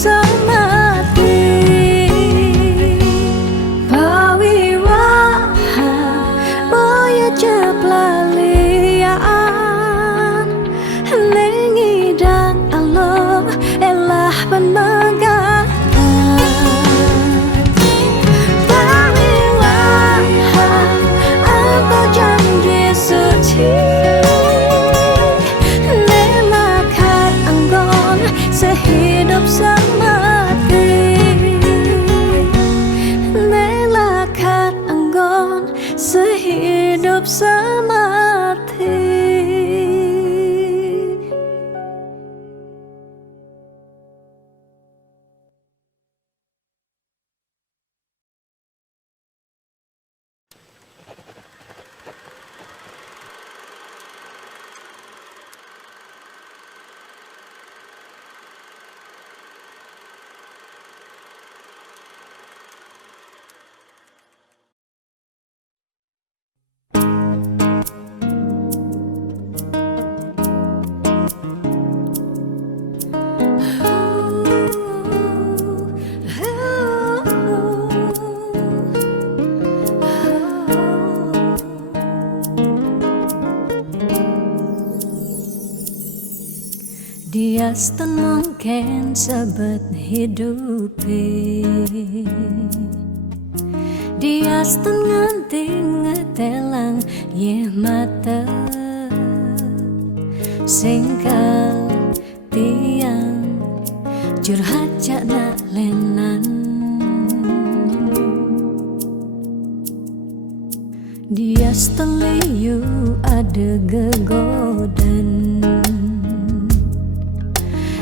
sehidup semati. Dia mungkin sebet hidupi, dia nganti ngetelang ye mata singkal tiang curhat jana lenan. Dia liu ada gegodan,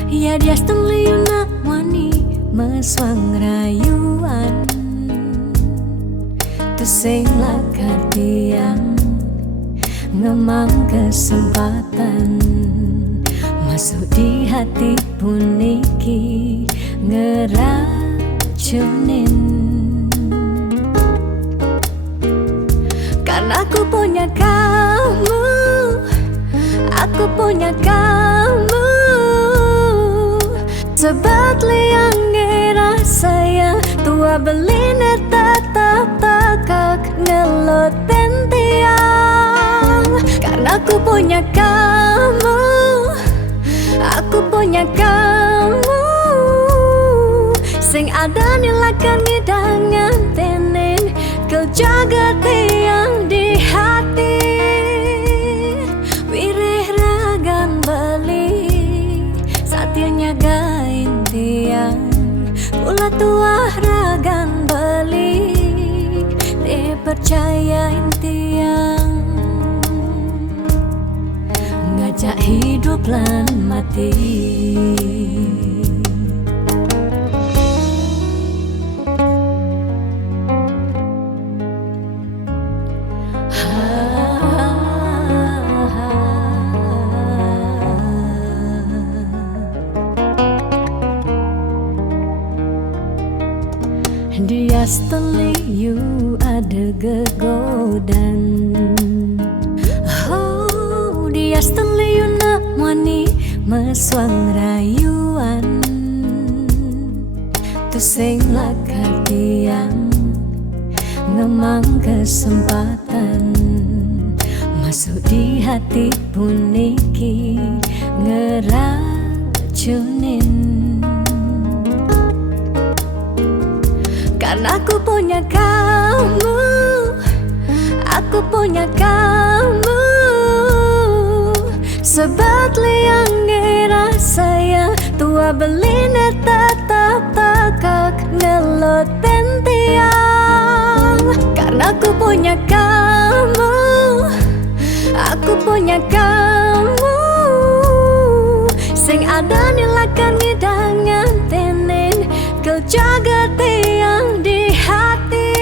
ya dia liu nak wani meswang rayuan. Tusing lakar tiang ngemang kesempatan masuk di hati puniki ngeracunin. Karena aku punya kamu, aku punya kamu, sebab liang ngerasa tua beline tetap takak ngeloten tiang. Karena aku punya kamu, aku punya kamu, sing ada nilakan ngidangan tenen kau jaga tiang di hati. Wirih ragan beli satya nyagain tiang, pula tuah ragan beli dipercayain tiang. Ngajak hidup lan mati. Dia liu ada gegodan, oh dia liu nak wani meswang rayuan. Tusing lakar tiang ngemang kesempatan masuk di hati puniki ngeracunin. Karena aku punya kamu, aku punya kamu, sebab liang ngerasa tua beline tetap takak ngeloten tiang. Karena aku punya kamu, aku punya kamu, sing ada nilakan ngidangan tenen kau jaga tiang di hati.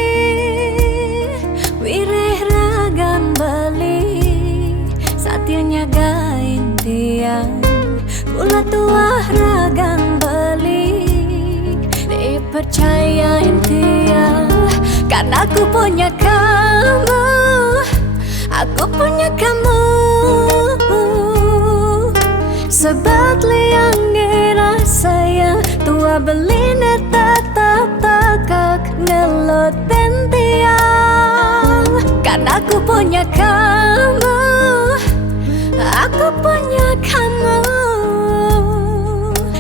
Wirih ragan beli satya nyagain tiang, pula tuah ragan beli dipercayain tiang. Karena aku punya kamu, aku punya kamu, sebab liang ngerasa tua beline tetap takak ngeloten tiang. Karena aku punya kamu, aku punya kamu,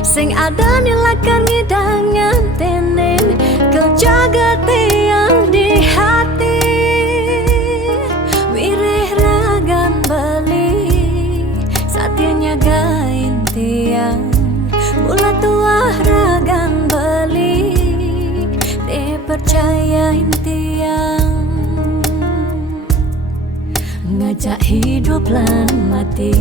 sing ada nilakan ngidangan tenen kau jaga tiang di hati. Wirih ragan beli satya nyagain tiang, pula tuah ragan beli dipercayain tiang. cak hidup lan mati.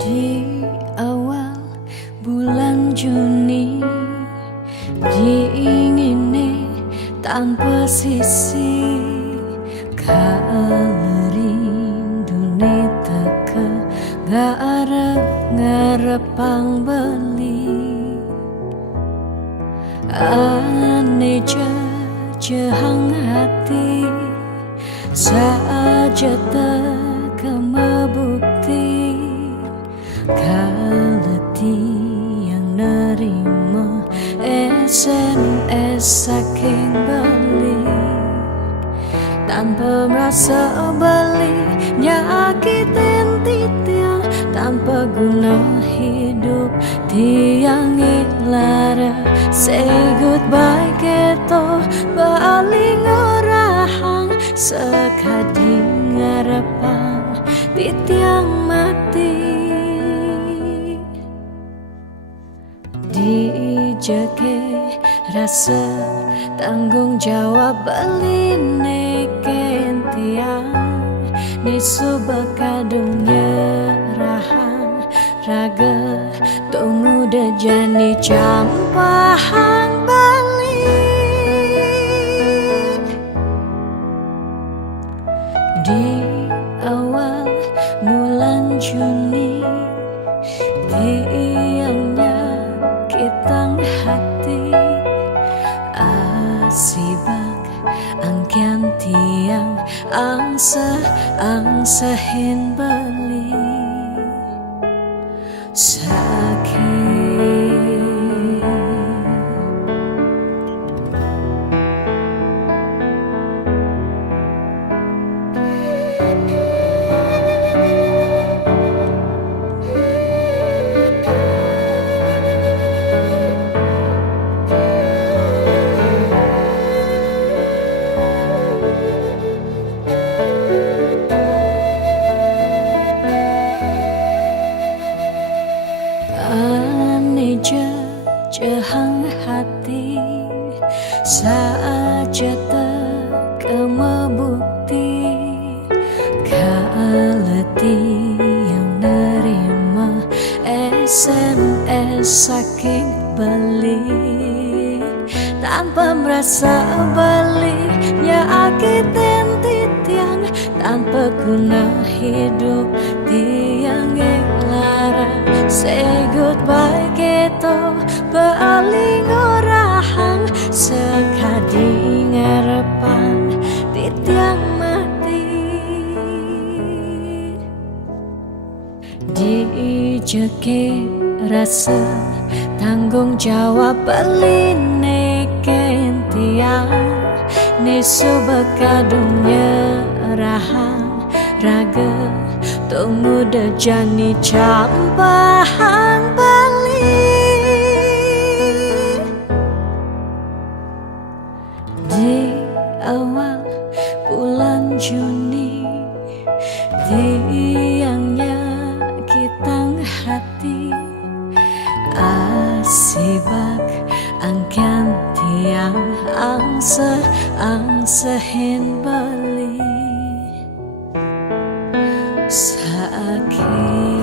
Di awal bulan Juni diingini tanpa sisi kalerindu teka gak arep ngarepang beli ane jehang hati saja teka mebukti kaleti yang nerima SMS saking balik tanpa merasa beli nyakitin titiang tanpa guna hidup tiang ilara say goodbye keto baling orahang sekadi ngarepang titiang mati dijake rasa tanggung jawab beline kentiang nisu bakadung nyerahan raga tunggu dejani campahang balik di awal bulan Juni tiangnya kitang hati asibak angkian tiang angsahin beli sakit jehang hati saja teka mebukti kaleti yang nerima SMS saking beli tanpa merasa beli nyakitin titiang tanpa guna hidup tiang lara say goodbye keto baling orahang sekadi ngarepang titiang mati dijeke rasa tanggung jawab beline kentiang nisu bakadung nyerahan raga tunggu dejani campahang balik di awal bulan Juni tiangnya kitang hati asibak angkian tiang angsahin beli sakit